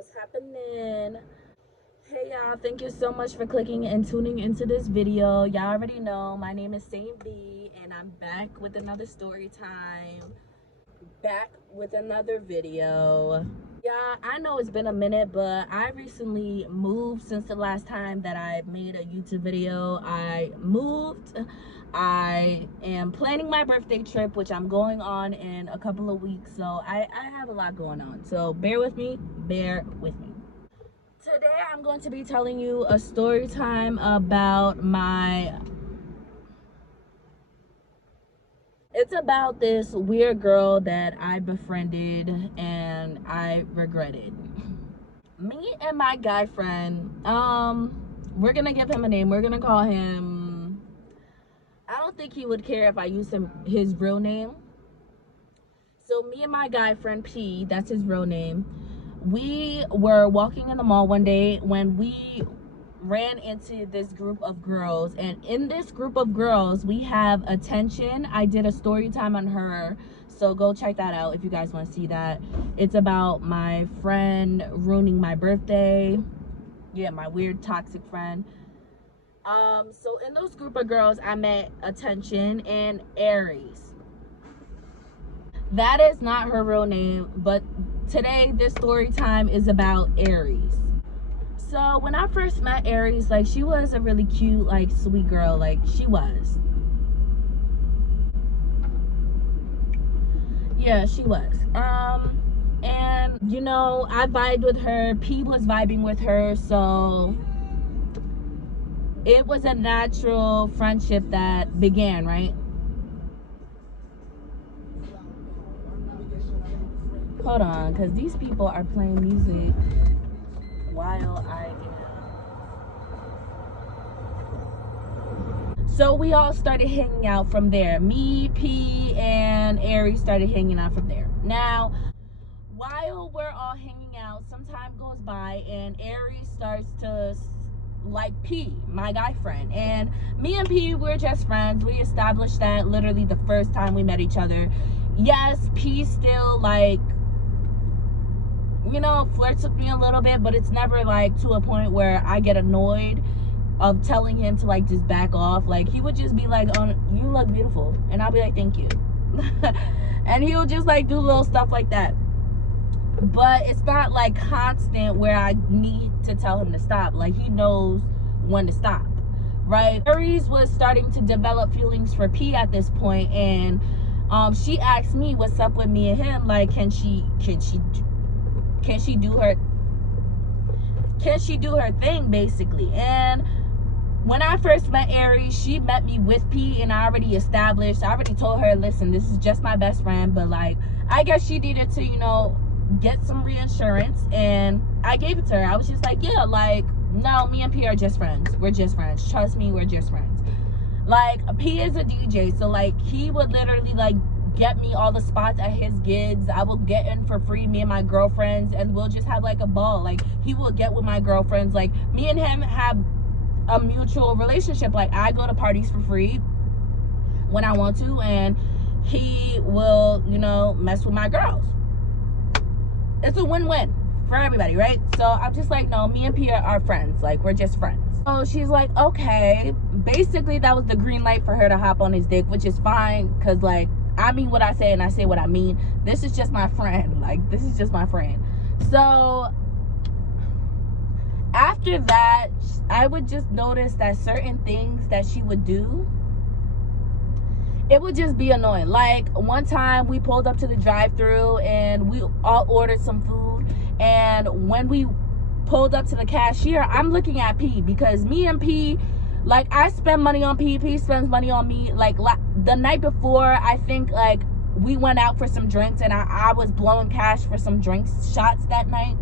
What's happening? Hey y'all, thank you so much for clicking and tuning into this video. Y'all already know my name is Saint B and I'm back with another story time. Back with another video. Yeah, I know it's been a minute, but I recently moved since the last time that I made a YouTube video. I moved. I am planning my birthday trip, which I'm going on in a couple of weeks. So I have a lot going on. So bear with me. Bear with me. Today I'm going to be telling you a story time about it's about this weird girl that I befriended and I regretted. Me and my guy friend, we're gonna give him a name. We're gonna call him, I don't think he would care if I use his real name. So me and my guy friend P, that's his real name, we were walking in the mall one day when we ran into this group of girls, and in this group of girls we have Attention. I did a story time on her, so go check that out if you guys want to see that. It's about my friend ruining my birthday. Yeah, my weird toxic friend. So in those group of girls I met Attention and Aries. That is not her real name, but today this story time is about Aries. So when I first met Aries, like, she was a really cute, like, sweet girl. Like, she was. Yeah, she was. And, you know, I vibed with her. P was vibing with her. So it was a natural friendship that began, right? Hold on, because these people are playing music while I am. So we all started hanging out from there. Me, P, and Aries started hanging out from there. Now, while we're all hanging out, some time goes by and Aries starts to like P, my guy friend. And me and P, we're just friends. We established that literally the first time we met each other. Yes, P still, like, you know, flirts with me a little bit, but it's never like to a point where I get annoyed of telling him to, like, just back off. Like, he would just be like, oh, you look beautiful, and I'll be like, thank you. And he'll just, like, do little stuff like that, but it's not like constant where I need to tell him to stop. Like, he knows when to stop, right? Aries was starting to develop feelings for P at this point, and she asked me what's up with me and him. Like, can she do her thing, basically. And when I first met Aries, she met me with P, and I already told her, listen, this is just my best friend, but, like, I guess she needed to, you know, get some reinsurance, and I gave it to her. I was just like, yeah, like, no, me and P are just friends. We're just friends. Trust me, we're just friends. Like, P is a DJ, so, like, he would literally, like, get me all the spots at his gigs. I will get in for free, me and my girlfriends, and we'll just have, like, a ball. Like, he will get with my girlfriends. Like, me and him have a mutual relationship. Like, I go to parties for free when I want to, and he will, you know, mess with my girls. It's a win-win for everybody, right? So I'm just like, no, me and P are friends. Like, we're just friends. So she's like, okay. Basically, that was the green light for her to hop on his dick, which is fine, because, like, I mean what I say and I say what I mean. This is just my friend. Like, this is just my friend. So after that, I would just notice that certain things that she would do, it would just be annoying. Like, one time we pulled up to the drive-thru and we all ordered some food, and when we pulled up to the cashier, I'm looking at P, because me and P, like, I spend money on P, P spends money on me. Like, the night before, I think, like, we went out for some drinks, and I was blowing cash for some drinks, shots that night.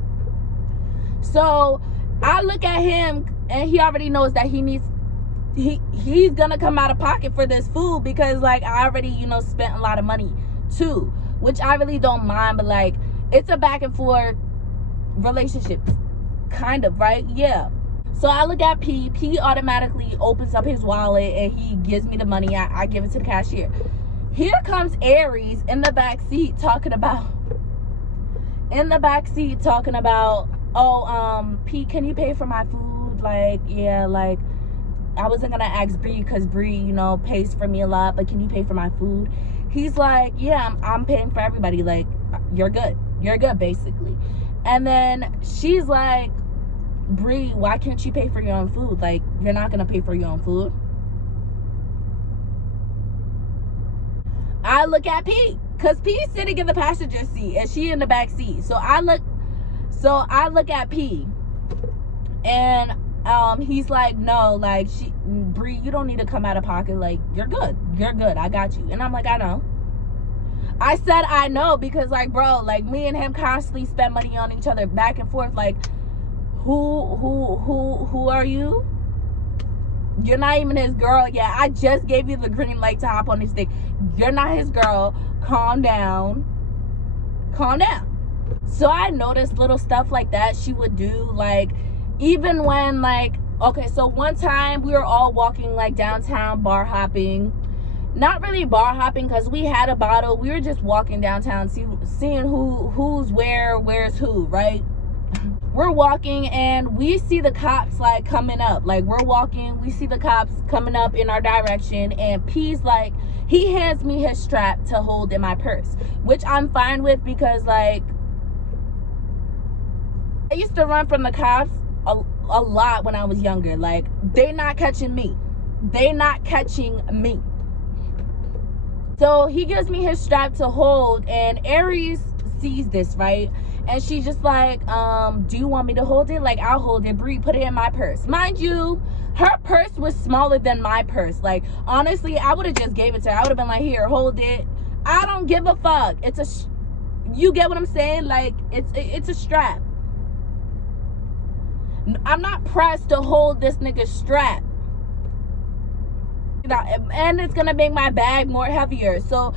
So I look at him, and he already knows that he's gonna come out of pocket for this food, because, like, I already, you know, spent a lot of money too, which I really don't mind, but, like, it's a back and forth relationship, kind of, right? Yeah. So I look at P. P automatically opens up his wallet and he gives me the money. I give it to the cashier. Here comes Aries in the back seat talking about oh, P, can you pay for my food? Like, yeah, like, I wasn't gonna ask Bree because Bree, you know, pays for me a lot, but can you pay for my food? He's like, yeah, I'm paying for everybody. Like, you're good. You're good, basically. And then she's like, Bree, why can't you pay for your own food? Like, you're not gonna pay for your own food. I look at P, because P's sitting in the passenger seat and she in the back seat. So I look at P, and he's like, no, like, Bree, you don't need to come out of pocket. Like, you're good. I got you. And I'm like, I know. I said I know because, like, bro, like, me and him constantly spend money on each other back and forth. Like, who are you? You're not even his girl. Yeah, I just gave you the green light to hop on this thing. You're not his girl. Calm down. So I noticed little stuff like that she would do. Like, even when, like, okay, so one time we were all walking, like, downtown, bar hopping. Not really bar hopping because we had a bottle. We were just walking downtown, seeing who's where's who, right? We're walking and we see the cops, like, coming up. Like, we're walking, we see the cops coming up in our direction, and P's like, he hands me his strap to hold in my purse, which I'm fine with because, like, I used to run from the cops a lot when I was younger. Like, they not catching me. So he gives me his strap to hold, and Aries sees this, right? And she's just like, do you want me to hold it? Like, I'll hold it. Bree, put it in my purse. Mind you, her purse was smaller than my purse. Like, honestly, I would have just gave it to her. I would have been like, here, hold it. I don't give a fuck. You get what I'm saying? Like, it's a strap. I'm not pressed to hold this nigga's strap. And it's gonna make my bag more heavier. So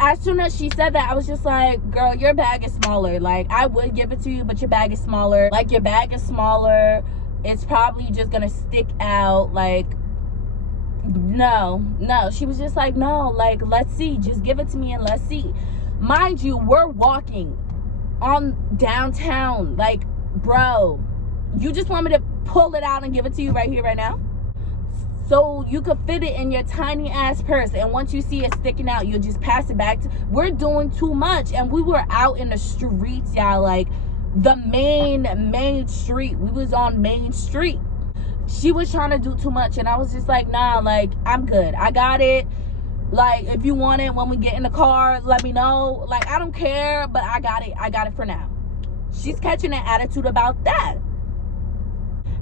as soon as she said that, I was just like, girl, your bag is smaller. Like, I would give it to you, but your bag is smaller. Like, your bag is smaller. It's probably just gonna stick out. Like, no. She was just like, no, like, let's see. Just give it to me and let's see. Mind you, we're walking on downtown. Like, bro, you just want me to pull it out and give it to you right here, right now? So you could fit it in your tiny ass purse, and once you see it sticking out, you'll just pass it back to. We're doing too much, and we were out in the streets, y'all. Like, the main street. We was on Main Street. She was trying to do too much, and I was just like, nah, like, I'm good. I got it. Like, if you want it when we get in the car, let me know. Like, I don't care, but I got it for now. She's catching an attitude about that.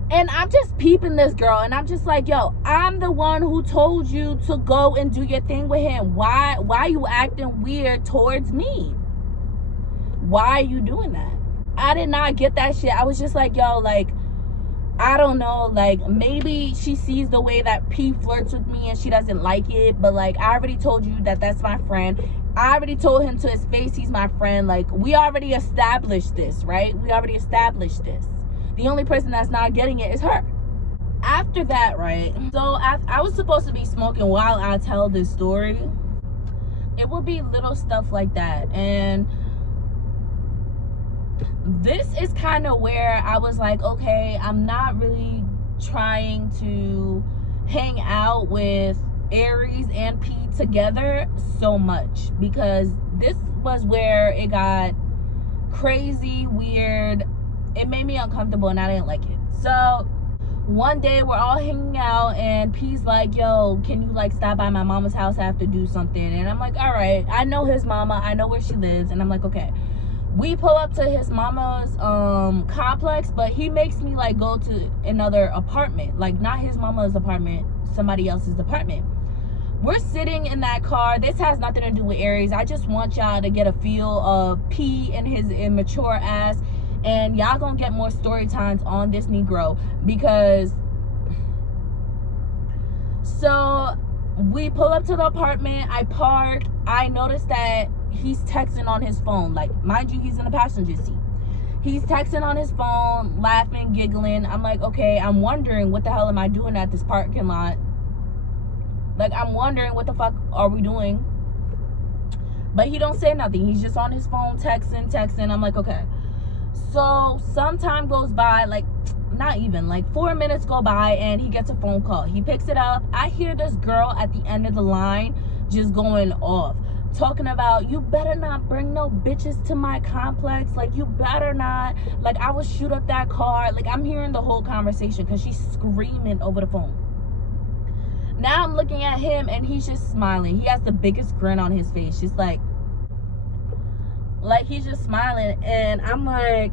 And I'm just peeping this girl, and I'm just like, yo, I'm the one who told you to go and do your thing with him. Why are you acting weird towards me? Why are you doing that? I did not get that shit. I was just like, yo, like, I don't know, like, maybe she sees the way that P flirts with me and she doesn't like it, but, like, I already told you that that's my friend. I already told him to his face he's my friend. Like, we already established this, right? The only person that's not getting it is her. After that, right, so I was supposed to be smoking while I tell this story. It will be little stuff like that. And this is kind of where I was like, okay, I'm not really trying to hang out with Aries and P together so much, because this was where it got crazy, weird. It made me uncomfortable and I didn't like it. So one day we're all hanging out and P's like, yo, can you, like, stop by my mama's house? I have to do something. And I'm like, all right. I know his mama. I know where she lives. And I'm like, okay. We pull up to his mama's complex, but he makes me, like, go to another apartment. Like, not his mama's apartment, somebody else's apartment. We're sitting in that car. This has nothing to do with Aries. I just want y'all to get a feel of P and his immature ass. And y'all gonna get more story times on this Negro, because so we pull up to the apartment. I park. I notice that he's texting on his phone. Like, mind you, he's in the passenger seat. He's texting on his phone, laughing, giggling. I'm like, okay, I'm wondering what the hell am I doing at this parking lot? Like, I'm wondering what the fuck are we doing? But he don't say nothing. He's just on his phone texting. I'm like, okay. So some time goes by, like not even, like 4 minutes go by, and he gets a phone call. He picks it up. I hear this girl at the end of the line just going off, talking about, you better not bring no bitches to my complex, like you better not, like I will shoot up that car. Like I'm hearing the whole conversation because she's screaming over the phone. Now I'm looking at him and he's just smiling. He has the biggest grin on his face, just like he's just smiling. And I'm like,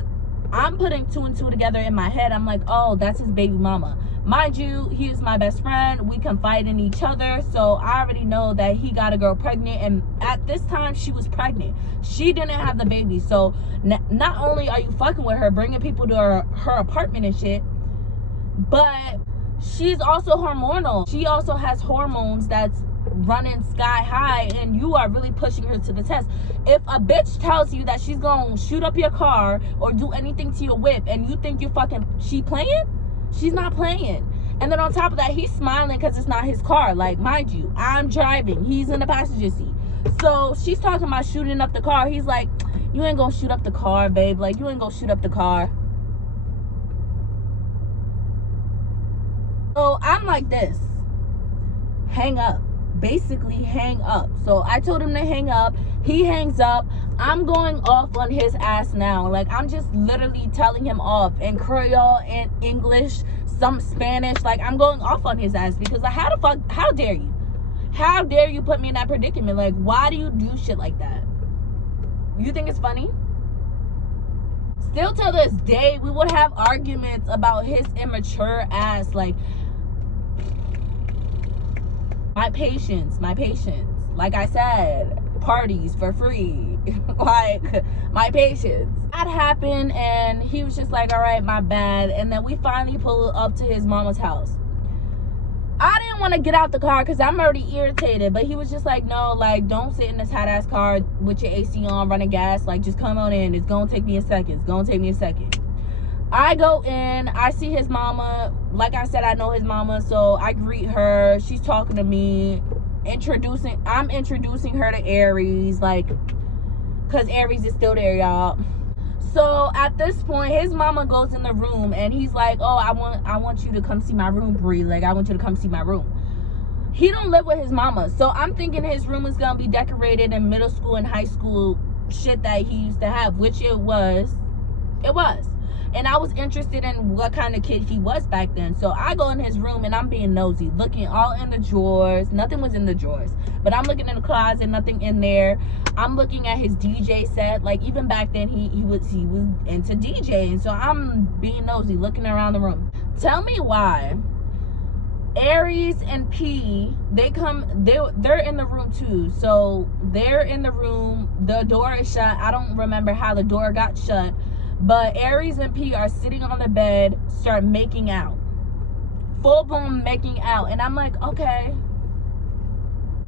I'm putting two and two together in my head. I'm like, oh, that's his baby mama. Mind you, he is my best friend. We confide in each other. So I already know that he got a girl pregnant. And at this time, she was pregnant. She didn't have the baby. So not only are you fucking with her, bringing people to her apartment and shit, but she's also hormonal. She also has hormones that's running sky high, and you are really pushing her to the test. If a bitch tells you that she's gonna shoot up your car or do anything to your whip, and you think she playing, she's not playing. And then on top of that, he's smiling because it's not his car. Like, mind you, I'm driving, he's in the passenger seat. So she's talking about shooting up the car. He's like, you ain't gonna shoot up the car, babe. Like, you ain't gonna shoot up the car. So I'm like this, hang up. Basically hang up. So I told him to hang up. He hangs up. I'm going off on his ass now. Like, I'm just literally telling him off in Creole and English, some Spanish. Like, I'm going off on his ass because, like, how dare you? How dare you put me in that predicament? Like, why do you do shit like that? You think it's funny? Still to this day, we would have arguments about his immature ass. Like, my patience. Like I said, parties for free. Like, my patience. That happened, and he was just like, all right, my bad. And then we finally pulled up to his mama's house. I didn't want to get out the car because I'm already irritated, but he was just like, no, like, don't sit in this hot ass car with your AC on, running gas. Like, just come on in. It's gonna take me a second. I go in, I see his mama. Like I said, I know his mama, so I greet her. She's talking to me, I'm introducing her to Aries, like, because Aries is still there, y'all. So at this point, his mama goes in the room, and he's like, oh, I want you to come see my room, Bree. Like, I want you to come see my room. He don't live with his mama, so I'm thinking his room is gonna be decorated in middle school and high school shit that he used to have, which it was. And I was interested in what kind of kid he was back then. So I go in his room and I'm being nosy, looking all in the drawers. Nothing was in the drawers, but I'm looking in the closet, nothing in there. I'm looking at his DJ set. Like, even back then, he was into DJing. So I'm being nosy, looking around the room. Tell me why Aries and P, they're in the room too. So they're in the room, the door is shut. I don't remember how the door got shut. But Aries and P are sitting on the bed, start making out. Full blown making out. And I'm like, okay.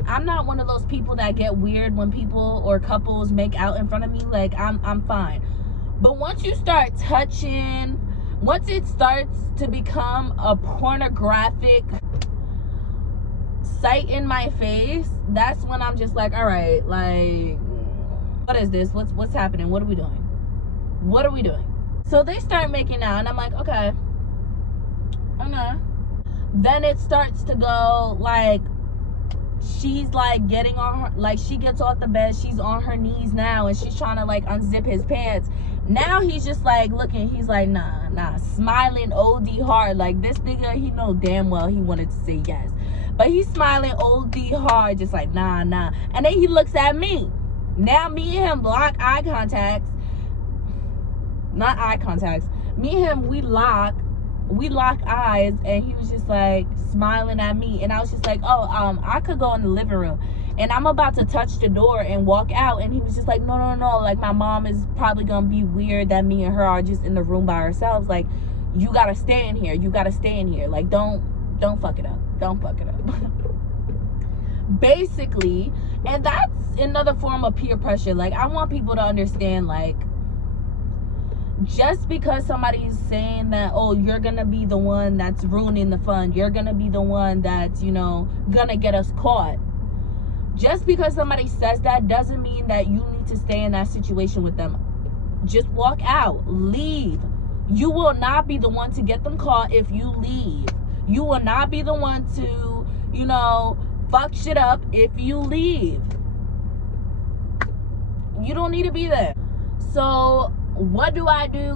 I'm not one of those people that get weird when people or couples make out in front of me. Like, I'm fine. But once you start touching, once it starts to become a pornographic sight in my face, that's when I'm just like, all right, like, what is this? What's happening? What are we doing? So they start making out, and I'm like, okay. Then it starts to go, like, she's like getting on her, like, she gets off the bed, she's on her knees now, and she's trying to like unzip his pants. Now he's just like looking, he's like, nah, smiling OD hard. Like, this nigga, he know damn well he wanted to say yes, but he's smiling OD hard, just like, nah. And then he looks at me. Now me and him lock eye contacts. Not eye contacts. Me and him, we lock eyes, and he was just like smiling at me, and I was just like, oh, I could go in the living room, and I'm about to touch the door and walk out, and he was just like, no, like, my mom is probably gonna be weird that me and her are just in the room by ourselves. Like, you gotta stay in here. Like, don't fuck it up. Basically. And that's another form of peer pressure. Like, I want people to understand, like, just because somebody's saying that, oh, you're gonna be the one that's ruining the fun, you're gonna be the one that's, you know, gonna get us caught, just because somebody says that doesn't mean that you need to stay in that situation with them. Just walk out. Leave. You will not be the one to get them caught if you leave. You will not be the one to, you know, fuck shit up if you leave. You don't need to be there. So what do,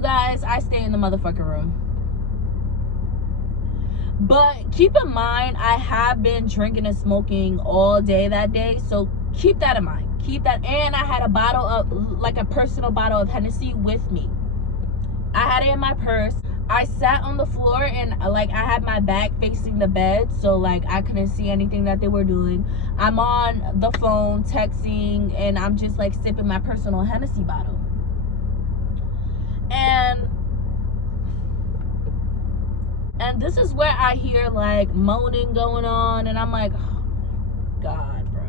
guys? I stay in the motherfucking room. But keep in mind, I have been drinking and smoking all day that day. So keep that in mind. Keep that. And I had a bottle of, like a personal bottle of Hennessy with me. I had it in my purse. I sat on the floor and like I had my back facing the bed, so like I couldn't see anything that they were doing. I'm on the phone texting and I'm just like sipping my personal Hennessy bottle. And this is where I hear like moaning going on, and I'm like, oh, God, bro.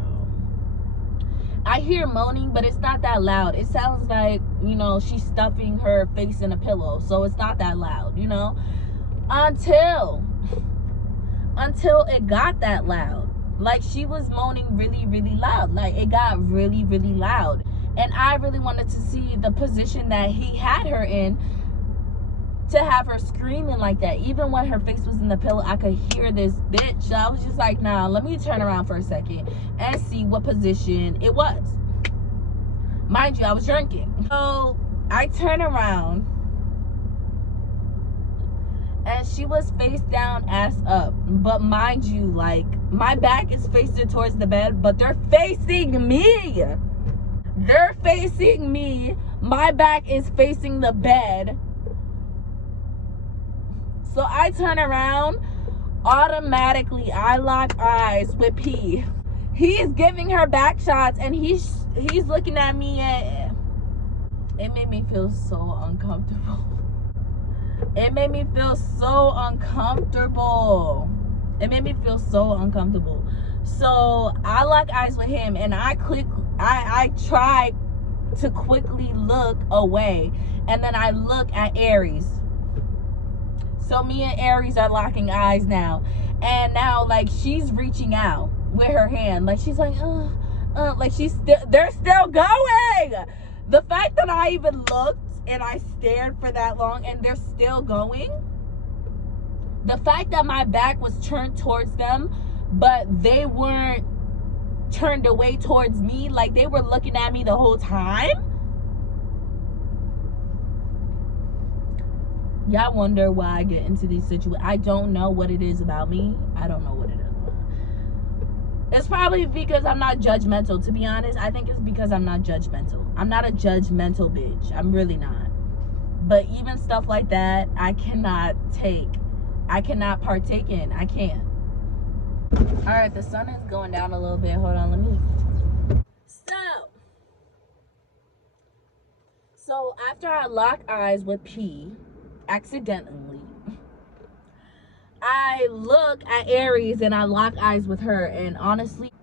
I hear moaning, but it's not that loud. It sounds like, you know, she's stuffing her face in a pillow, so it's not that loud, you know, until it got that loud. Like, she was moaning really, really loud. Like, it got really, really loud. And I really wanted to see the position that he had her in to have her screaming like that. Even when her face was in the pillow, I could hear this bitch. So I was just like, nah, let me turn around for a second and see what position it was. Mind you, I was drinking. So I turn around and she was face down, ass up. But mind you, like, my back is facing towards the bed, but they're facing me. They're facing me. My back is facing the bed. So I turn around, automatically I lock eyes with P. He's giving her back shots and he's looking at me, and it made me feel so uncomfortable. It made me feel so uncomfortable. It made me feel so uncomfortable. So I lock eyes with him and I try to quickly look away, and then I look at Aries. So me and Aries are locking eyes now. And now, like, she's reaching out with her hand. Like, she's like, like they're still going. The fact that I even looked and I stared for that long and they're still going. The fact that my back was turned towards them, but they weren't turned away towards me. Like, they were looking at me the whole time. Y'all wonder why I get into these situations. I don't know what it is about me. I don't know what it is. It's probably because I'm not judgmental, to be honest. I think it's because I'm not judgmental. I'm not a judgmental bitch. I'm really not. But even stuff like that, I cannot partake in. I can't. All right, the sun is going down a little bit. Hold on, let me. So after I lock eyes with P, accidentally, I look at Aries and I lock eyes with her, and honestly,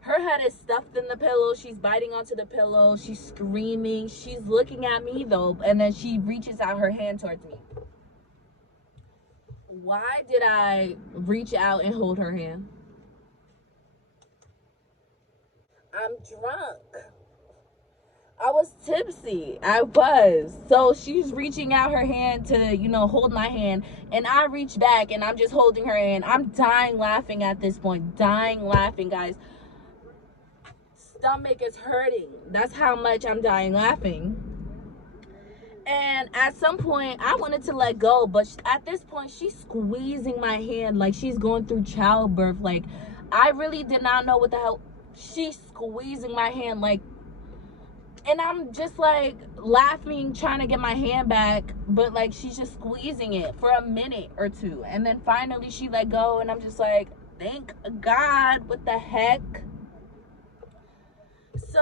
her head is stuffed in the pillow. She's biting onto the pillow. She's screaming. She's looking at me though, and then she reaches out her hand towards me. Why did I reach out and hold her hand? I'm drunk. I was tipsy. I was. So she's reaching out her hand to, you know, hold my hand. And I reach back and I'm just holding her hand. I'm dying laughing at this point. Dying laughing, guys. Stomach is hurting. That's how much I'm dying laughing. And at some point, I wanted to let go. But at this point, she's squeezing my hand like she's going through childbirth. Like, I really did not know what the hell. She's squeezing my hand like. And I'm just like laughing, trying to get my hand back, but like she's just squeezing it for a minute or two. And then finally she let go, and I'm just like, thank God, what the heck? So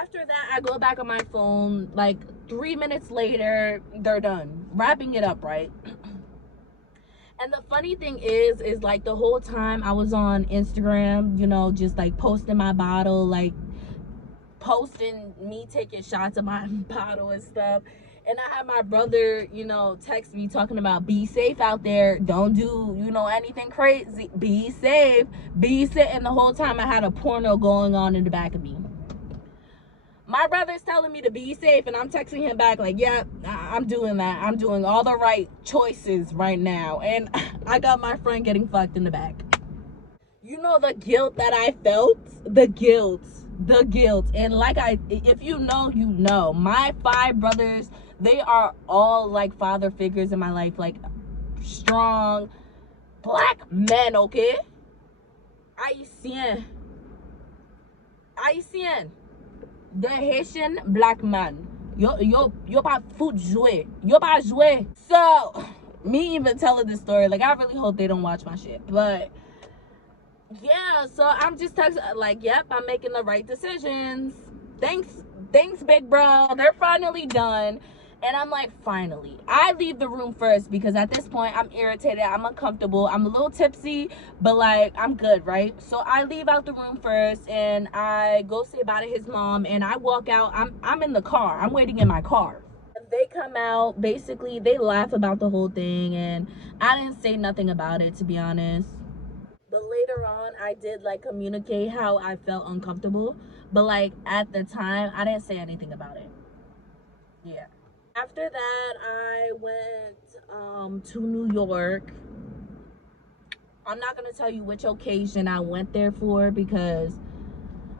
after that, I go back on my phone. Like 3 minutes later, they're done wrapping it up, right? And the funny thing is like the whole time I was on Instagram, you know, just like posting my bottle, like posting me taking shots of my bottle and stuff. And I had my brother, you know, text me talking about be safe out there, don't do, you know, anything crazy, be safe. And the whole time I had a porno going on in the back of me. My brother's telling me to be safe, and I'm texting him back like, yeah, I'm doing that. I'm doing all the right choices right now. And I got my friend getting fucked in the back. You know the guilt that I felt? The guilt. And like if you know, you know. My 5 brothers, they are all like father figures in my life, like strong black men, okay? Haïtien. Haïtien. The Haitian black man. Yo pas foot jouer. Yo pas jouer. So, me even telling this story, like I really hope they don't watch my shit. But yeah, so I'm just texting like, yep, I'm making the right decisions. Thanks, big bro. They're finally done. And I'm like, finally. I leave the room first because at this point I'm irritated, I'm uncomfortable, I'm a little tipsy, but like I'm good, right? So I leave out the room first and I go say bye to his mom and I walk out. I'm in the car. I'm waiting in my car. They come out, basically they laugh about the whole thing and I didn't say nothing about it, to be honest. But later on I did like communicate how I felt uncomfortable, but like at the time I didn't say anything about it. Yeah. After that I went to New York. I'm not gonna tell you which occasion I went there for because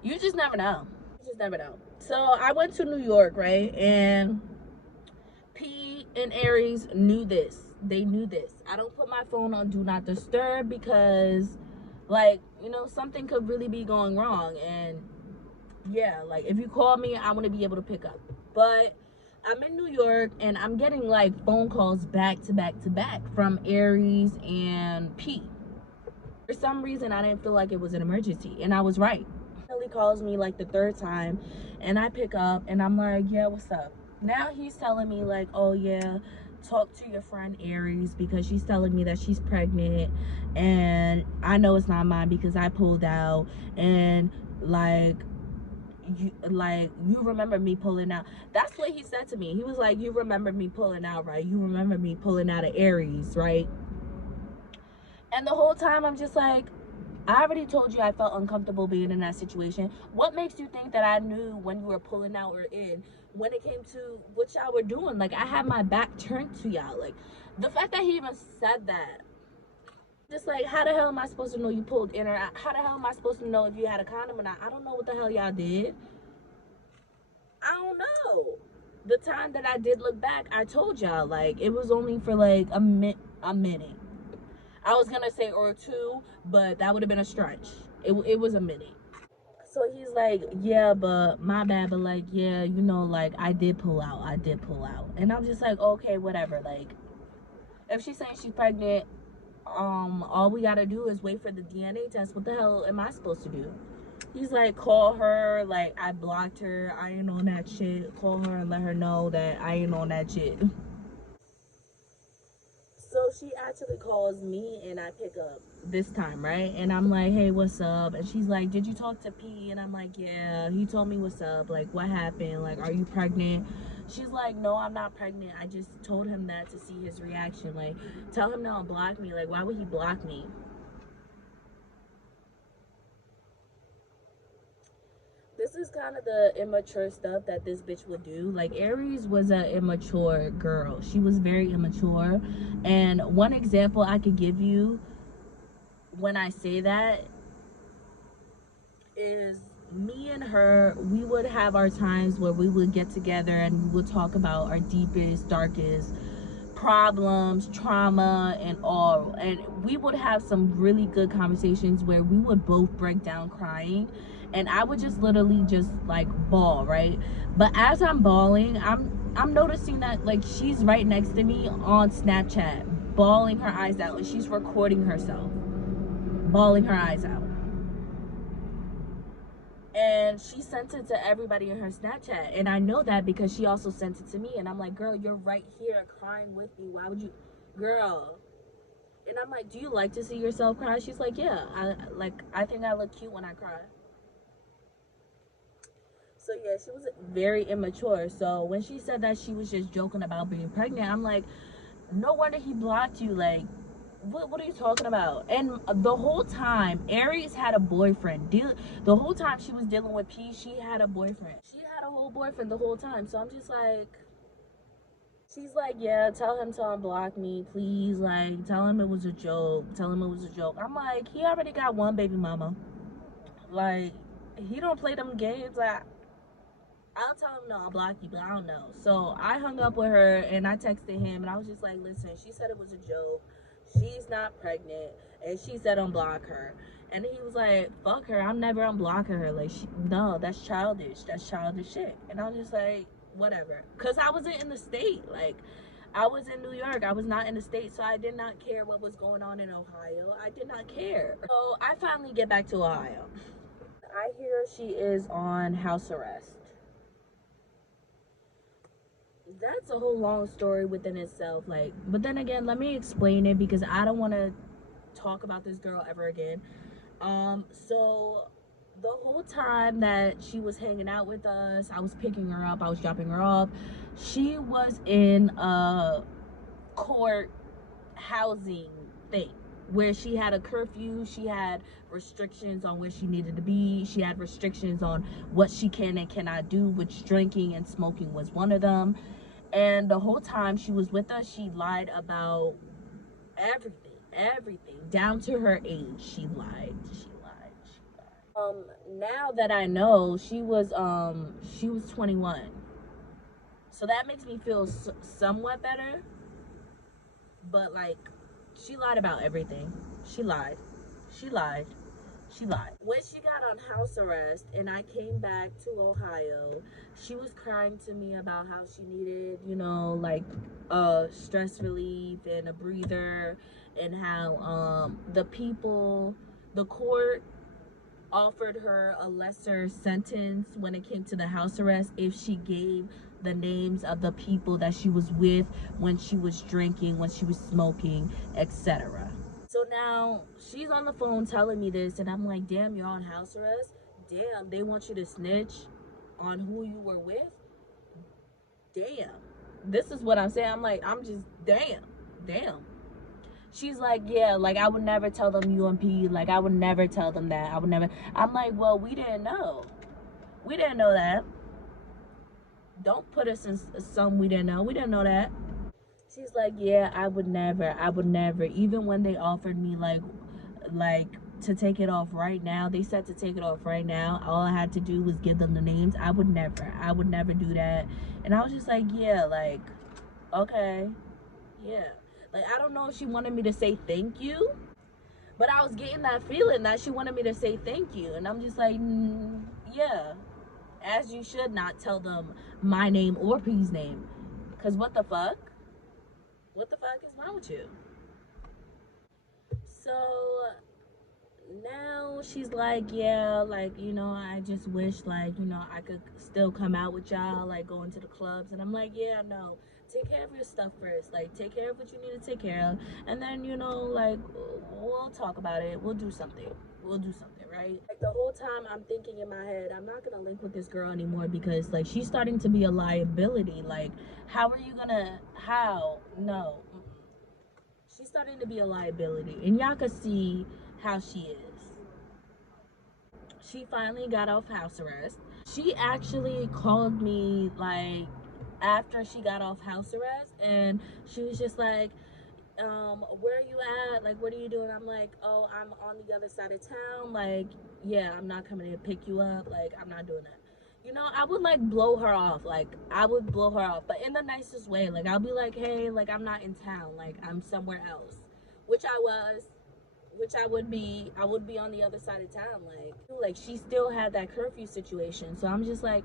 you just never know. You just never know. So I went to New York, right? And P and Aries knew this. They knew this. I don't put my phone on do not disturb because like, you know, something could really be going wrong. And yeah, like if you call me, I want to be able to pick up. But I'm in New York and I'm getting like phone calls back to back to back from Aries and P. For some reason I didn't feel like it was an emergency, and I was right. He calls me like the 3rd time and I pick up and I'm like, yeah, what's up? Now he's telling me like, oh yeah, talk to your friend Aries because she's telling me that she's pregnant and I know it's not mine because I pulled out. And like you remember me pulling out. That's what he said to me. He was like, you remember me pulling out, right? You remember me pulling out of Aries, right? And the whole time I'm just like, I already told you I felt uncomfortable being in that situation. What makes you think that I knew when you were pulling out or in? When it came to what y'all were doing, like I had my back turned to y'all. Like the fact that he even said that, just like, how the hell am I supposed to know you pulled in, or how the hell am I supposed to know if you had a condom or not? I don't know what the hell y'all did. I don't know. The time that I did look back, I told y'all like it was only for like a minute. I was gonna say or 2, but that would have been a stretch. It was a minute. So he's like, yeah, but my bad, but like, yeah, you know, like I did pull out. And I'm just like, okay, whatever. Like, if she's saying she's pregnant, all we gotta do is wait for the DNA test. What the hell am I supposed to do? He's like, call her. Like, I blocked her. I ain't on that shit. Call her and let her know that I ain't on that shit. So she actually calls me and I pick up this time, right? And I'm like, hey, what's up? And she's like, did you talk to P? And I'm like, yeah, he told me what's up. Like, what happened? Like, are you pregnant? She's like, no, I'm not pregnant. I just told him that to see his reaction. Like, tell him to unblock me. Like, why would he block me? This is kind of the immature stuff that this bitch would do. Like, Aries was an immature girl. She was very immature. And one example I could give you when I say that is me and her, we would have our times where we would get together and we would talk about our deepest, darkest problems, trauma, and all. And we would have some really good conversations where we would both break down crying. And I would just literally just like bawl, right? But as I'm bawling, I'm noticing that like she's right next to me on Snapchat, bawling her eyes out, and she's recording herself, bawling her eyes out. And she sent it to everybody in her Snapchat, and I know that because she also sent it to me. And I'm like, girl, you're right here crying with me. Why would you, girl? And I'm like, do you like to see yourself cry? She's like, yeah, I think I look cute when I cry. So yeah, she was very immature. So when she said that she was just joking about being pregnant, I'm like, no wonder he blocked you. Like, what are you talking about? And the whole time, Aries had a boyfriend. The whole time she was dealing with P, she had a boyfriend. She had a whole boyfriend the whole time. So I'm just like, she's like, yeah, tell him to unblock me, please. Like, tell him it was a joke. Tell him it was a joke. I'm like, he already got one baby mama. Like, he don't play them games. I'll tell him no, I'll block you, but I don't know. So I hung up with her and I texted him and I was just like, listen, she said it was a joke. She's not pregnant. And she said unblock her. And he was like, fuck her. I'm never unblocking her. Like, no, that's childish. That's childish shit. And I was just like, whatever. Because I wasn't in the state. Like, I was in New York. I was not in the state. So I did not care what was going on in Ohio. I did not care. So I finally get back to Ohio. I hear she is on house arrest. That's a whole long story within itself. Like, but then again, let me explain it because I don't want to talk about this girl ever again. So the whole time that she was hanging out with us, I was picking her up, I was dropping her off. She was in a court housing thing where she had a curfew, she had restrictions on where she needed to be, she had restrictions on what she can and cannot do, which drinking and smoking was one of them. And the whole time she was with us, she lied about everything, down to her age. She lied. Now that I know, she was 21. So that makes me feel somewhat better. But like, she lied about everything. She lied. She lied. She lied. When she got on house arrest and I came back to Ohio, she was crying to me about how she needed, like stress relief and a breather, and how the court offered her a lesser sentence when it came to the house arrest if she gave the names of the people that she was with when she was drinking, when she was smoking, etc. So now she's on the phone telling me this, and I'm like, damn, you're on house arrest? Damn, they want you to snitch on who you were with? Damn. This is what I'm saying. I'm like, I'm just, damn. She's like, yeah, like, I would never tell them UMP. Like, I would never tell them that. I would never. I'm like, well, we didn't know. We didn't know that. Don't put us in some we didn't know. We didn't know that. She's like, yeah, I would never. Even when they offered me, like to take it off right now, they said to take it off right now. All I had to do was give them the names. I would never do that. And I was just like, yeah, like, okay, yeah. Like, I don't know if she wanted me to say thank you, but I was getting that feeling that she wanted me to say thank you. And I'm just like, yeah, as you should not tell them my name or P's name. Because what the fuck? What the fuck is wrong with you? So now she's like, yeah, like, I just wish, like, I could still come out with y'all, like, going to the clubs. And I'm like, yeah, no, take care of your stuff first. Like, take care of what you need to take care of. And then, like, we'll talk about it. We'll do something, right? Like, the whole time I'm thinking in my head, I'm not gonna link with this girl anymore because, like, she's starting to be a liability. Like, how? No. She's starting to be a liability. And y'all can see how she is. She finally got off house arrest. She actually called me, like, after she got off house arrest, and she was just like, where are you at? Like, what are you doing? I'm like, oh, I'm on the other side of town. Like, yeah, I'm not coming to pick you up. Like, I'm not doing that. I would, like, blow her off. Like, I would blow her off, but in the nicest way. Like, I'll be like, hey, like, I'm not in town. Like, I'm somewhere else, which I would be on the other side of town. Like she still had that curfew situation. So I'm just like,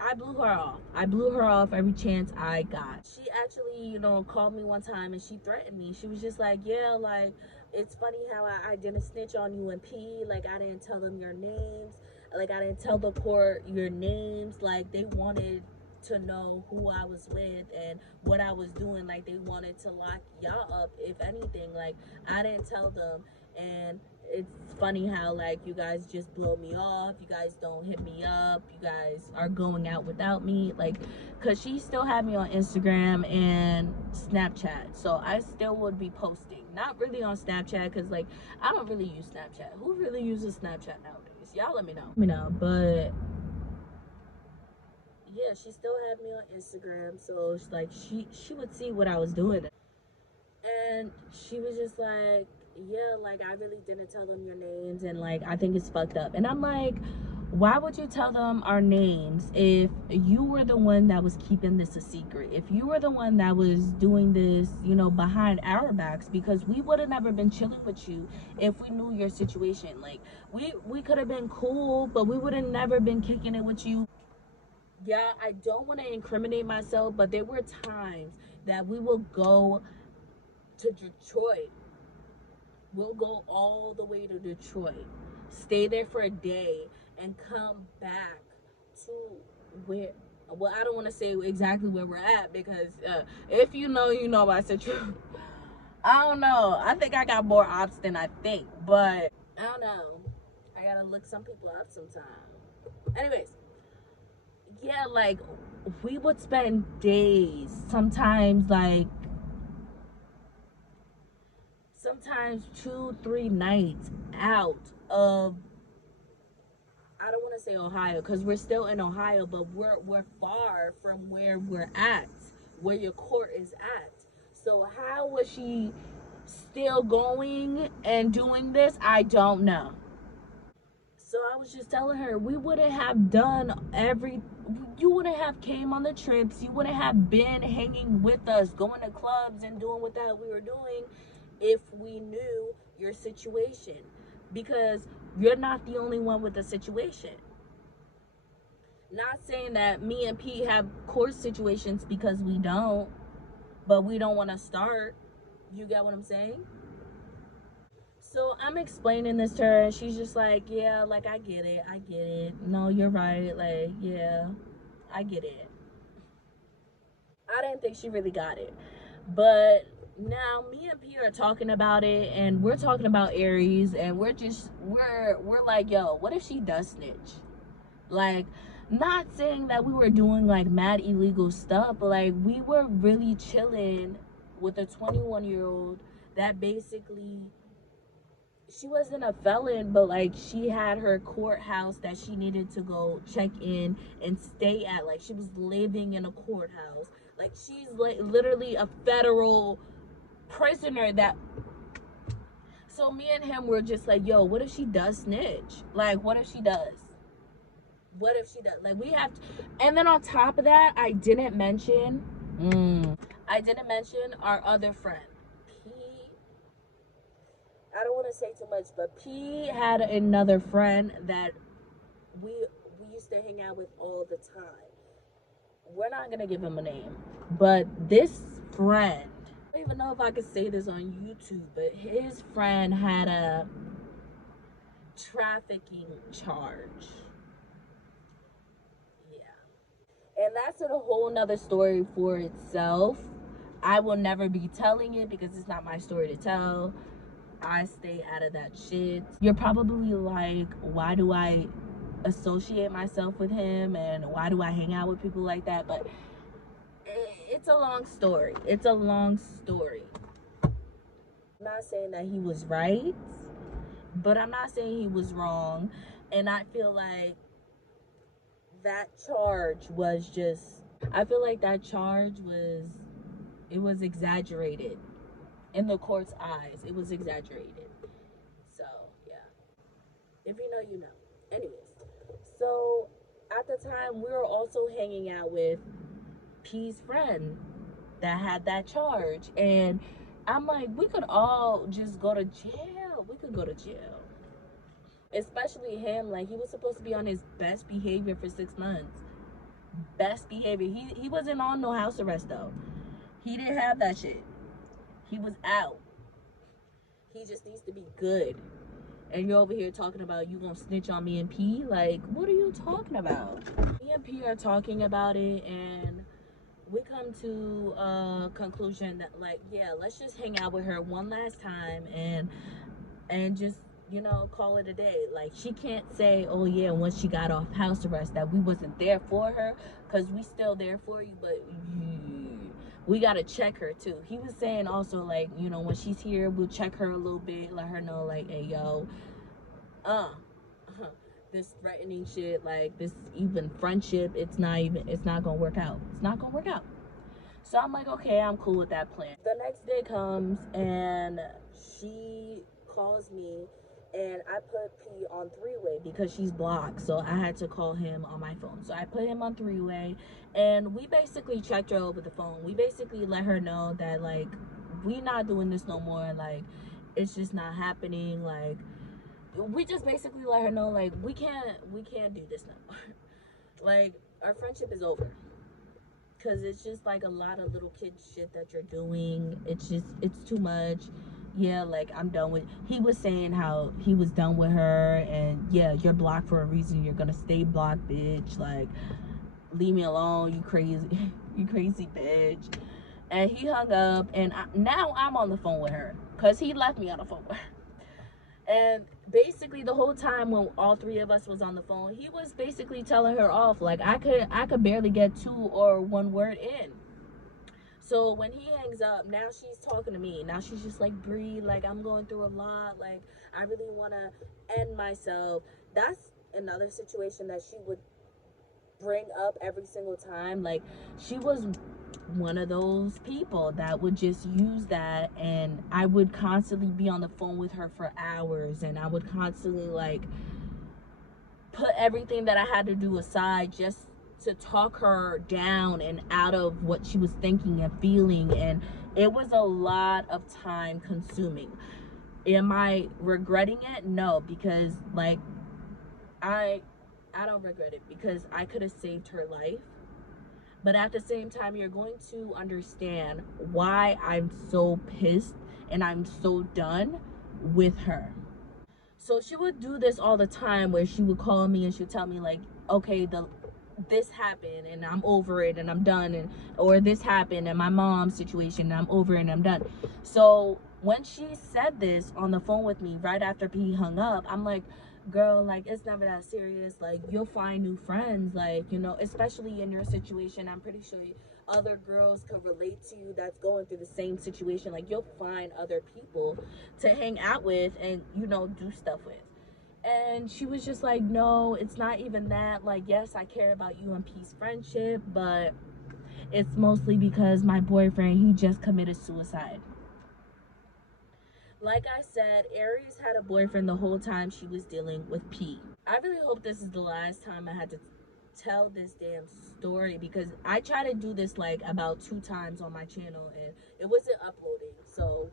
I blew her off every chance I got. She actually, called me one time and she threatened me. She was just like, yeah, like, it's funny how I didn't snitch on you and P. Like, I didn't tell them your names. Like, I didn't tell the court your names. Like, they wanted to know who I was with and what I was doing. Like, they wanted to lock y'all up, if anything. Like, I didn't tell them. And it's funny how like you guys just blow me off, you guys don't hit me up, you guys are going out without me, like, because she still had me on Instagram and Snapchat, so I still would be posting, not really on Snapchat because like I don't really use Snapchat. Who really uses Snapchat nowadays? Y'all let me know. But yeah, she still had me on Instagram, so it's like she would see what I was doing, and she was just like, yeah, like I really didn't tell them your names, and like I think it's fucked up. And I'm like, why would you tell them our names if you were the one that was keeping this a secret, if you were the one that was doing this, you know, behind our backs? Because we would have never been chilling with you if we knew your situation. Like we could have been cool, but we would have never been kicking it with you. Yeah, I don't want to incriminate myself, but there were times that we will go to Detroit. We'll go all the way to Detroit, stay there for a day, and come back to where. Well, I don't want to say exactly where we're at because if you know, you know my situation. I don't know. I think I got more ops than I think, but I don't know. I gotta look some people up sometime. Anyways, yeah, like we would spend days, sometimes 2-3 nights out of, I don't want to say Ohio because we're still in Ohio, but we're far from where we're at, where your court is at. So how was she still going and doing this? I don't know. So I was just telling her we wouldn't have done you wouldn't have came on the trips, you wouldn't have been hanging with us, going to clubs and doing what the hell we were doing if we knew your situation. Because you're not the only one with the situation. Not saying that me and Pete have court situations, because we don't, but we don't want to start. You get what I'm saying? So I'm explaining this to her, and she's just like, yeah, like I get it. No, you're right. Like, yeah, I get it. I didn't think she really got it. But now me and Pete are talking about it, and we're talking about Aries, and we're like, yo, what if she does snitch? Like, not saying that we were doing like mad illegal stuff, but like we were really chilling with a 21-year-old that basically, she wasn't a felon, but like she had her courthouse that she needed to go check in and stay at. Like she was living in a courthouse. Like she's like literally a federal prisoner that. So me and him were just like, yo, what if she does snitch? Like, what if she does? What if she does? Like, we have to. And then on top of that, I didn't mention our other friend. P, I don't want to say too much, but P had another friend that we used to hang out with all the time. We're not gonna give him a name, but this friend, I don't even know if I could say this on YouTube, but his friend had a trafficking charge. Yeah. And that's a whole nother story for itself. I will never be telling it because it's not my story to tell. I stay out of that shit. You're probably like, why do I associate myself with him and why do I hang out with people like that? But it's a long story. It's a long story. I'm not saying that he was right, but I'm not saying he was wrong. And I feel like that charge was just, I feel like that charge was, it was exaggerated in the court's eyes. It was exaggerated. So, yeah. If you know, you know. Anyways, so at the time, we were also hanging out with P's friend that had that charge. And I'm like, we could all just go to jail. We could go to jail. Especially him. Like, he was supposed to be on his best behavior for 6 months. Best behavior. He wasn't on no house arrest, though. He didn't have that shit. He was out. He just needs to be good. And you're over here talking about you gonna snitch on me and P? Like, what are you talking about? Me and P are talking about it, and we come to a conclusion that, like, yeah, let's just hang out with her one last time and just you know, call it a day. Like, she can't say, oh yeah, once she got off house arrest that we wasn't there for her, because we still there for you, but we gotta check her too. He was saying also, like, you know, when she's here, we'll check her a little bit, let her know, like, hey yo, uh this threatening shit, like this even friendship, it's not gonna work out. It's not gonna work out. So I'm like, okay, I'm cool with that plan. The next day comes and she calls me, and I put P on three-way because she's blocked. So I had to call him on my phone. So I put him on three-way, and we basically checked her over the phone. We basically let her know that, like, we not doing this no more. Like, it's just not happening. Like, we just basically let her know, like, we can't do this no more. Like, our friendship is over, because it's just like a lot of little kid shit that you're doing. It's too much. Yeah, like, I'm done with. He was saying how he was done with her, and yeah, you're blocked for a reason. You're gonna stay blocked, bitch. Like, leave me alone, you crazy, you crazy bitch. And he hung up, and now I'm on the phone with her because he left me on the phone with her. And basically the whole time when all three of us was on the phone, he was basically telling her off. Like, I could barely get two or one word in. So when he hangs up, now she's talking to me. Now she's just like, Bree, like, I'm going through a lot. Like, I really want to end myself. That's another situation that she would bring up every single time. Like, she was one of those people that would just use that, and I would constantly be on the phone with her for hours, and I would constantly, like, put everything that I had to do aside just to talk her down and out of what she was thinking and feeling. And it was a lot of time consuming. Am I regretting it? No, because, like, I I don't regret it, because I could have saved her life. But at the same time, you're going to understand why I'm so pissed and I'm so done with her. So she would do this all the time, where she would call me and she'd tell me, like, okay, this happened and I'm over it and I'm done, and or this happened and my mom's situation and I'm over it and I'm done. So when she said this on the phone with me right after P hung up, I'm like, girl, like, it's never that serious. Like, you'll find new friends, like, you know, especially in your situation. I'm pretty sure other girls could relate to you that's going through the same situation. Like, you'll find other people to hang out with and, you know, do stuff with. And she was just like, no, it's not even that. Like, yes, I care about you and Peace friendship, but it's mostly because my boyfriend, he just committed suicide. Like I said, Aries had a boyfriend the whole time she was dealing with P. I really hope this is the last time I had to tell this damn story, because I tried to do this like about 2 times on my channel and it wasn't uploading. So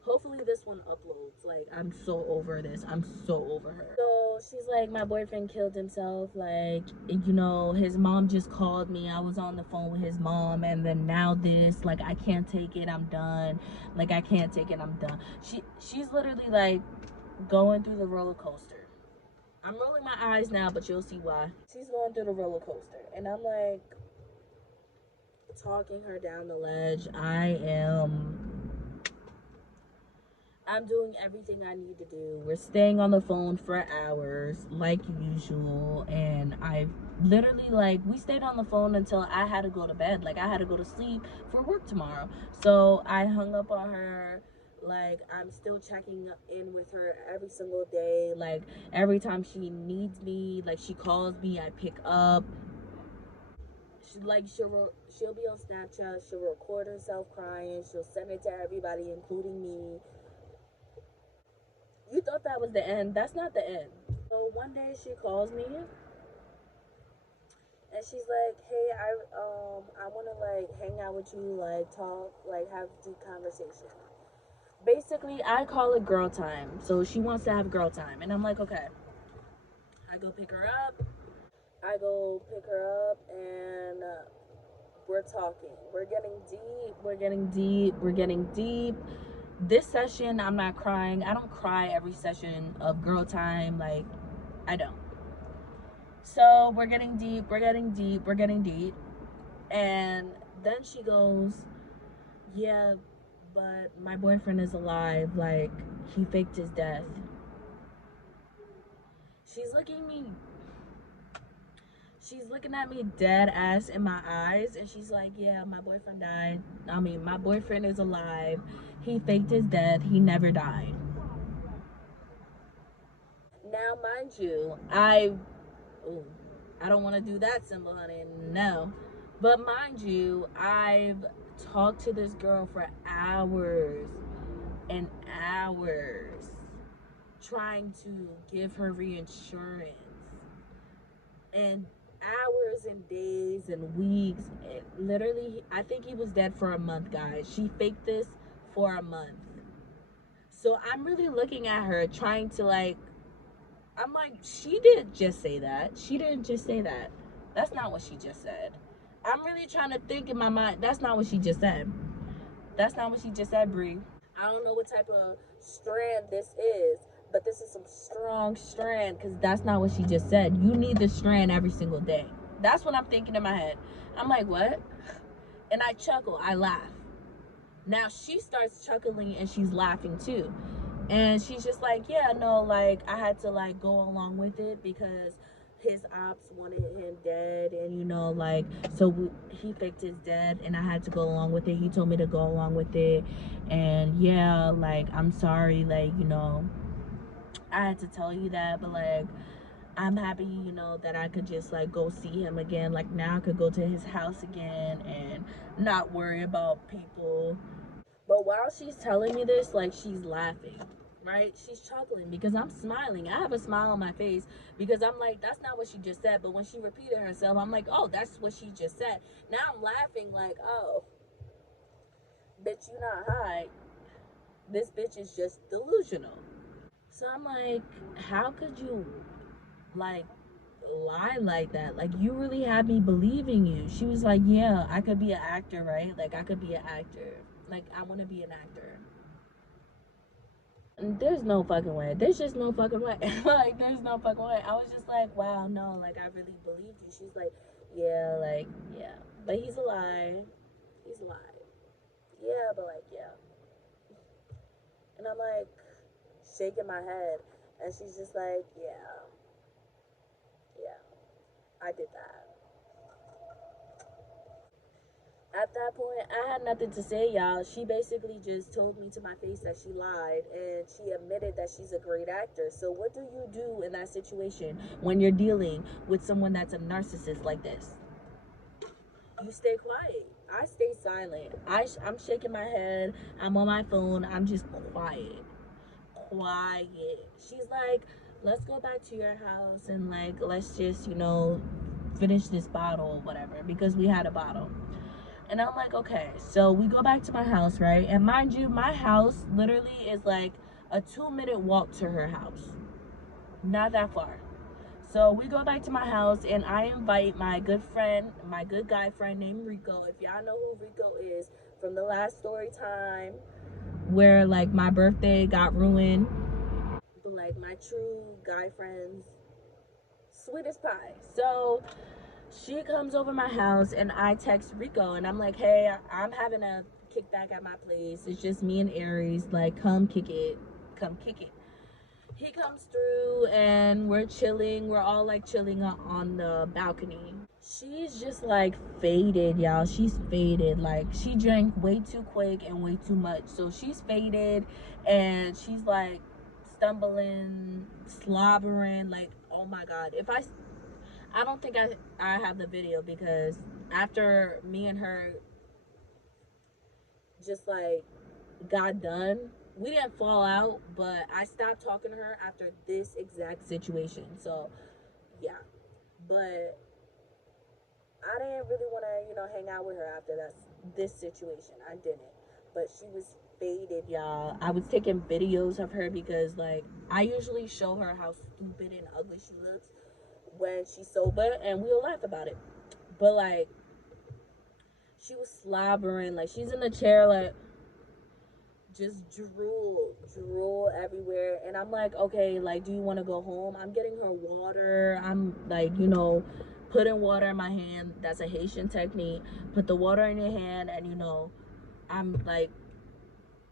hopefully this one uploads. Like, I'm so over this. I'm so over her. So she's like, my boyfriend killed himself. Like, you know, his mom just called me. I was on the phone with his mom, and then now this. Like, I can't take it. I'm done. Like, I can't take it. I'm done. She's literally like going through the roller coaster. I'm rolling my eyes now, but you'll see why. She's going through the roller coaster, and I'm like talking her down the ledge. I'm doing everything I need to do. We're staying on the phone for hours like usual, and I've literally, like, we stayed on the phone until I had to go to bed. Like, I had to go to sleep for work tomorrow. So I hung up on her. Like, I'm still checking in with her every single day. Like, every time she needs me, like, she calls me, I pick up. She'll be on Snapchat. She'll record herself crying. She'll send it to everybody, including me. You thought that was the end. That's not the end. So one day she calls me and she's like, hey, I wanna, like, hang out with you, like, talk, like, have deep conversation. Basically, I call it girl time. So she wants to have girl time. And I'm like, okay. I go pick her up. And we're talking. We're getting deep. We're getting deep. This session, I'm not crying. I don't cry every session of girl time. Like, I don't. So we're getting deep. And then she goes, yeah, but my boyfriend is alive. Like, he faked his death. she's looking at me dead ass in my eyes, and she's like, yeah, my boyfriend died. I mean, my boyfriend is alive. He faked his death. He never died. Now, mind you, ooh, I don't want to do that symbol, honey. No. But mind you, I've talked to this girl for hours and hours trying to give her reinsurance, and hours and days and weeks. And literally, I think he was dead for a month, guys. She faked this for a month. So I'm really looking at her trying to like, I'm like, she didn't just say that. She didn't just say that. That's not what she just said. I'm really trying to think in my mind. That's not what she just said. That's not what she just said, Bree. I don't know what type of strand this is, but this is some strong strand, because that's not what she just said. You need the strand every single day. That's what I'm thinking in my head. I'm like, what? And I chuckle. I laugh. Now she starts chuckling and she's laughing too. And she's just like, yeah, no, like, I had to like go along with it because his ops wanted him dead, and you know, like, so he faked his death and I had to go along with it. He told me to go along with it, and yeah, like, I'm sorry, like, you know, I had to tell you that, but like, I'm happy, you know, that I could just like go see him again. Like, now I could go to his house again and not worry about people. But while she's telling me this, like, she's laughing, right? She's chuckling because I'm smiling. I have a smile on my face because I'm like, that's not what she just said. But when she repeated herself, I'm like, oh, that's what she just said. Now I'm laughing like, oh, bitch, you not high. This bitch is just delusional. So I'm like, how could you, like, lie like that? Like, you really had me believing you. She was like, yeah, I could be an actor, right? Like, I could be an actor. Like, I want to be an actor. There's no fucking way. There's just no fucking way. Like, there's no fucking way. I was just like, wow, no, like, I really believed you. She's like, yeah, like, yeah. But he's alive. He's alive. Yeah, but like, yeah. And I'm like, shaking my head. And she's just like, yeah, yeah, I did that. At that point, I had nothing to say, y'all. She basically just told me to my face that she lied, and she admitted that she's a great actor. So what do you do in that situation when you're dealing with someone that's a narcissist like this? You stay quiet. I stay silent. I'm shaking my head. I'm on my phone. I'm just quiet. Quiet. She's like, let's go back to your house and like, let's just, you know, finish this bottle or whatever, because we had a bottle. And I'm like, okay. So we go back to my house, right? And mind you, my house literally is like a 2-minute walk to her house. Not that far. So we go back to my house, and I invite my good friend, my good guy friend named Rico. If y'all know who Rico is from the last story time where like my birthday got ruined. But like, my true guy friends, sweet as pie. So she comes over my house, and I text Rico, and I'm like, hey, I'm having a kickback at my place. It's just me and Aries. Like, come kick it. Come kick it. He comes through, and we're chilling. We're all like chilling on the balcony. She's just like faded, y'all. She's faded. Like, she drank way too quick and way too much. So she's faded, and she's like stumbling, slobbering. Like, oh my God. I don't think I have the video, because after me and her just like got done, we didn't fall out, but I stopped talking to her after this exact situation. So yeah, but I didn't really want to, you know, hang out with her after this situation. I didn't. But she was faded, y'all. I was taking videos of her because like, I usually show her how stupid and ugly she looks when she's sober, and we'll laugh about it. But like, she was slobbering. Like, she's in the chair, like, just drool everywhere. And I'm like, okay, like, do you want to go home? I'm getting her water. I'm like, you know, putting water in my hand. That's a Haitian technique. Put the water in your hand, and you know, I'm like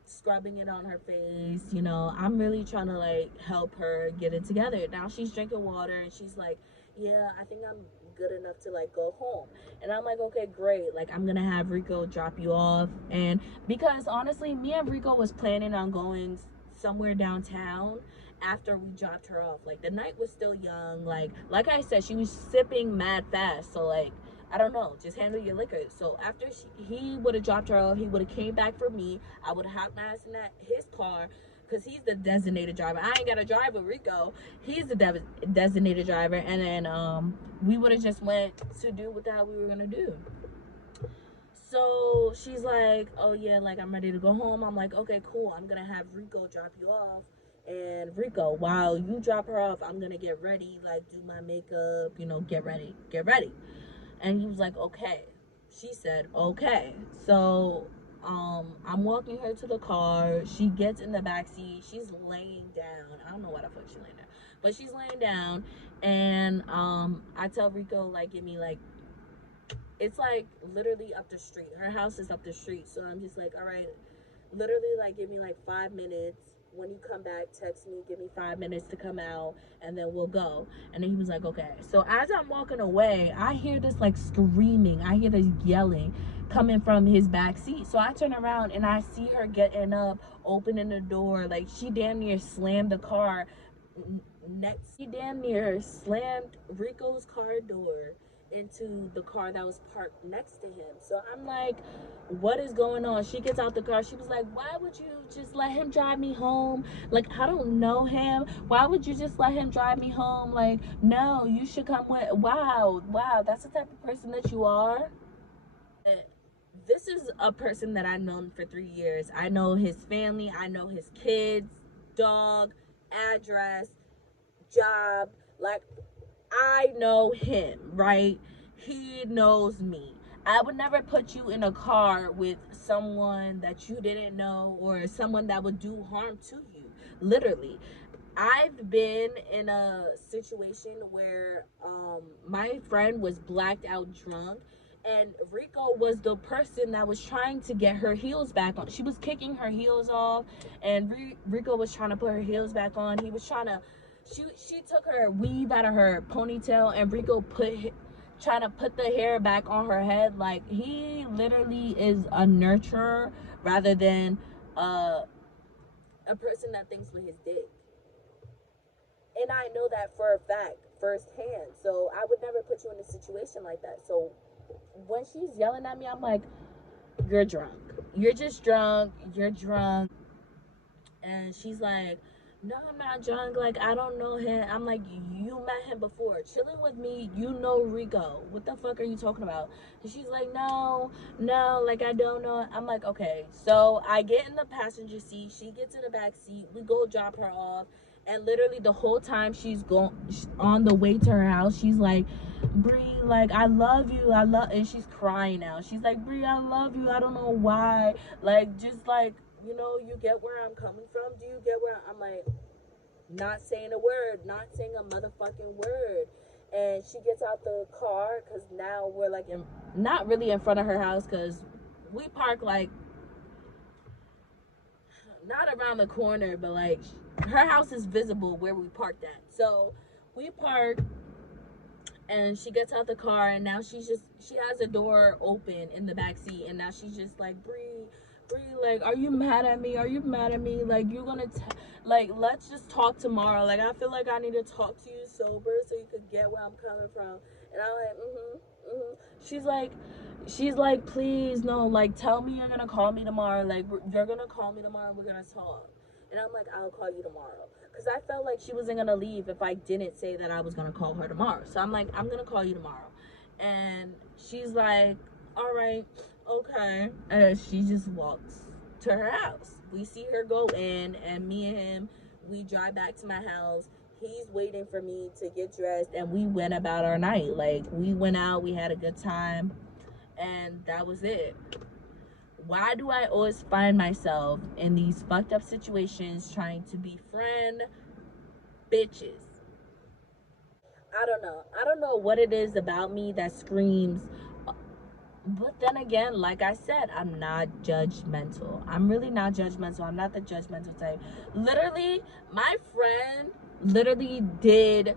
scrubbing it on her face. You know, I'm really trying to like help her get it together. Now she's drinking water and she's like, yeah, I think I'm good enough to like go home. And I'm like, okay, great. Like, I'm gonna have Rico drop you off. And because honestly, me and Rico was planning on going somewhere downtown after we dropped her off. Like, the night was still young. Like I said, she was sipping mad fast. So like, I don't know, just handle your liquor. So after he would have dropped her off, he would have came back for me. I would have hopped my ass in his car, because he's the designated driver. I ain't got to drive with Rico. He's the designated driver. And then we would have just went to do what the hell we were going to do. So she's like, oh yeah, like I'm ready to go home. I'm like, okay, cool. I'm going to have Rico drop you off. And Rico, while you drop her off, I'm going to get ready, like do my makeup, you know, get ready. And he was like, okay. She said, okay. So I'm walking her to the car. She gets in the back seat. She's laying down. I don't know why the fuck she's laying down, but she's laying down. And I tell Rico, like, give me like, it's like literally up the street. Her house is up the street. So I'm just like, all right, literally like give me like 5 minutes. When you come back, text me, give me 5 minutes to come out, and then we'll go. And then he was like, okay. So as I'm walking away, I hear this like screaming, I hear this yelling coming from his back seat. So I turn around and I see her getting up, opening the door. Like, she damn near slammed the car next. She damn near slammed Rico's car door into the car that was parked next to him. So I'm like, what is going on? She gets out the car. She was like, why would you just let him drive me home? Like, I don't know him. Why would you just let him drive me home? Like, no, you should come with. Wow, that's the type of person that you are. This is a person that I've known for 3 years. I know his family, I know his kids, dog, address, job. Like, I know him, right? He knows me. I would never put you in a car with someone that you didn't know, or someone that would do harm to you. Literally. I've been in a situation where my friend was blacked out drunk, and Rico was the person that was trying to get her heels back on. She was kicking her heels off, and Rico was trying to put her heels back on. He was trying to, she took her weave out of her ponytail, and Rico trying to put the hair back on her head. Like, he literally is a nurturer rather than a person that thinks with his dick. And I know that for a fact, firsthand. So I would never put you in a situation like that. So when she's yelling at me, I'm like, you're drunk. You're just drunk. You're drunk. And she's like, no, I'm not drunk. Like, I don't know him. I'm like, you met him before. Chilling with me, you know Rico. What the fuck are you talking about? And she's like, no, like, I don't know. I'm like, okay. So I get in the passenger seat. She gets in the back seat. We go drop her off. And literally the whole time she's on the way to her house, she's like, Bree, like, I love you. And she's crying now. She's like, Bree, I love you. I don't know why. Like, just like, you know, you get where I'm coming from? Do you get where I'm like, not saying a word, not saying a motherfucking word. And she gets out the car, because now we're like not really in front of her house, because we park like not around the corner, but like her house is visible where we parked at. So we park, and she gets out the car, and now she has a door open in the back seat, and now she's just like, Bree, like, are you mad at me? Like, you're gonna like, let's just talk tomorrow. Like, I feel like I need to talk to you sober so you could get where I'm coming from. And I'm like, she's like, please, no, like, tell me you're gonna call me tomorrow. Like, you're gonna call me tomorrow and we're gonna talk. And I'm like, I'll call you tomorrow. Because I felt like she wasn't going to leave if I didn't say that I was going to call her tomorrow. So I'm like, I'm going to call you tomorrow. And she's like, all right, okay. And she just walks to her house. We see her go in, and me and him, we drive back to my house. He's waiting for me to get dressed, and we went about our night. Like, we went out, we had a good time, and that was it. Why do I always find myself in these fucked up situations trying to befriend bitches? I don't know. I don't know what it is about me that screams But then again, like I said, I'm not judgmental. I'm really not judgmental. I'm not the judgmental type. Literally, my friend literally did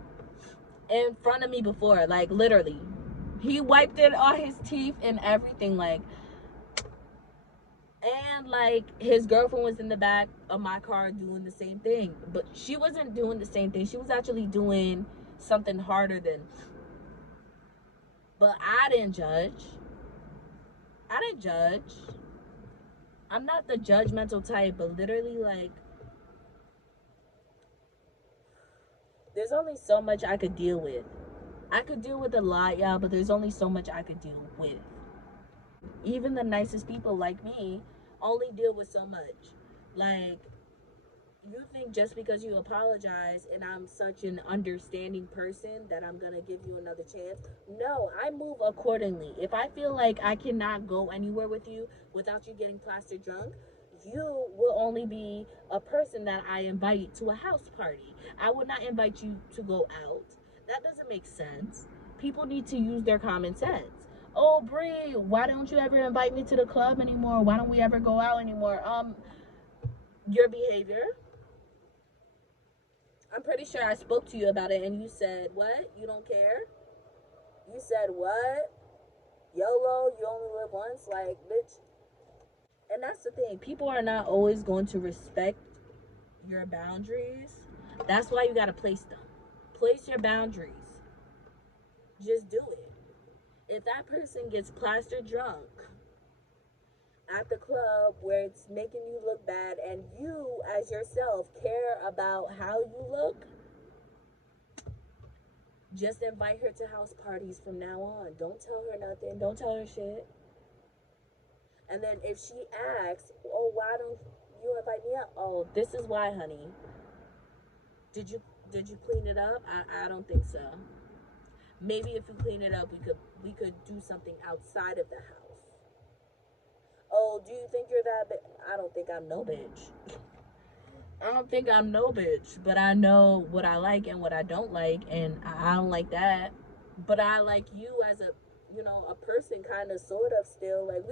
in front of me before. Like, literally. He wiped it on his teeth and everything. Like, and like his girlfriend was in the back of my car doing the same thing. But she wasn't doing the same thing. She was actually doing something harder than. But I didn't judge. I didn't judge. I'm not the judgmental type, but literally, like, there's only so much I could deal with. I could deal with a lot, y'all, but there's only so much I could deal with. Even the nicest people like me only deal with so much. Like, you think just because you apologize and I'm such an understanding person that I'm gonna give you another chance? No, I move accordingly. If I feel like I cannot go anywhere with you without you getting plastered drunk, you will only be a person that I invite to a house party. I would not invite you to go out. That doesn't make sense. People need to use their common sense. Oh, Bree, why don't you ever invite me to the club anymore? Why don't we ever go out anymore? Your behavior. I'm pretty sure I spoke to you about it and you said, what? You don't care? You said, what? YOLO, you only live once? Like, bitch. And that's the thing. People are not always going to respect your boundaries. That's why you got to place them. Place your boundaries. Just do it. If that person gets plastered drunk at the club where it's making you look bad and you as yourself care about how you look, just invite her to house parties from now on. Don't tell her nothing. Don't tell her shit. And then if she asks, oh, why don't you invite me up? Oh, this is why, honey. Did you clean it up? I don't think so. Maybe if you clean it up, we could do something outside of the house. Oh, do you think you're that I don't think I'm no bitch. I don't think I'm no bitch, but I know what I like and what I don't like, and I don't like that. But I like you as a, a person, kind of, sort of, still. Like,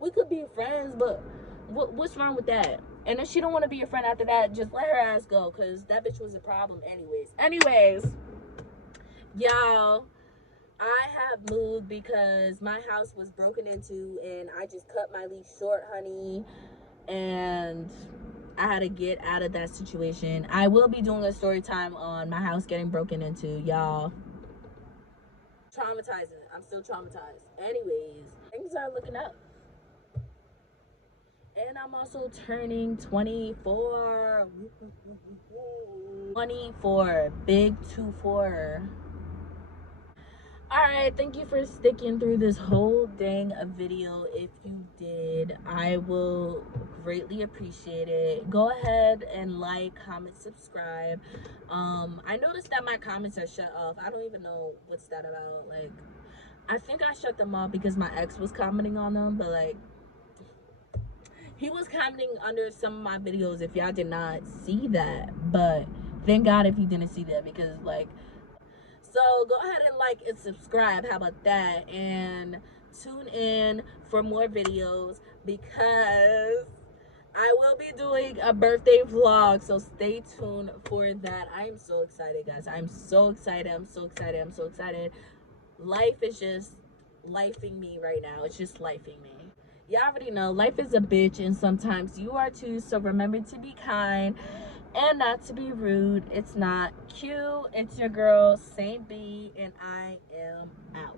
we could be friends, but what's wrong with that? And if she don't want to be your friend after that, just let her ass go, cause that bitch was a problem, anyways. Y'all, I have moved because my house was broken into, and I just cut my lease short, honey, and I had to get out of that situation. I will be doing a story time on my house getting broken into, y'all. Traumatizing. I'm still traumatized. Anyways, things are looking up. And I'm also turning 24. 24. Big 2-4. Alright, thank you for sticking through this whole dang video. If you did, I will greatly appreciate it. Go ahead and like, comment, subscribe. I noticed that my comments are shut off. I don't even know what's that about. Like, I think I shut them off because my ex was commenting on them, but like, he was commenting under some of my videos if y'all did not see that. But thank God if you didn't see that, because like, so go ahead and like and subscribe. How about that? And tune in for more videos, because I will be doing a birthday vlog, so stay tuned for that. I'm so excited, guys. I'm so excited. I'm so excited. I'm so excited. Life is just lifing me right now. It's just lifing me. Y'all already know life is a bitch, and sometimes you are too. So remember to be kind and not to be rude. It's not cute. It's your girl, Saint B, and I am out.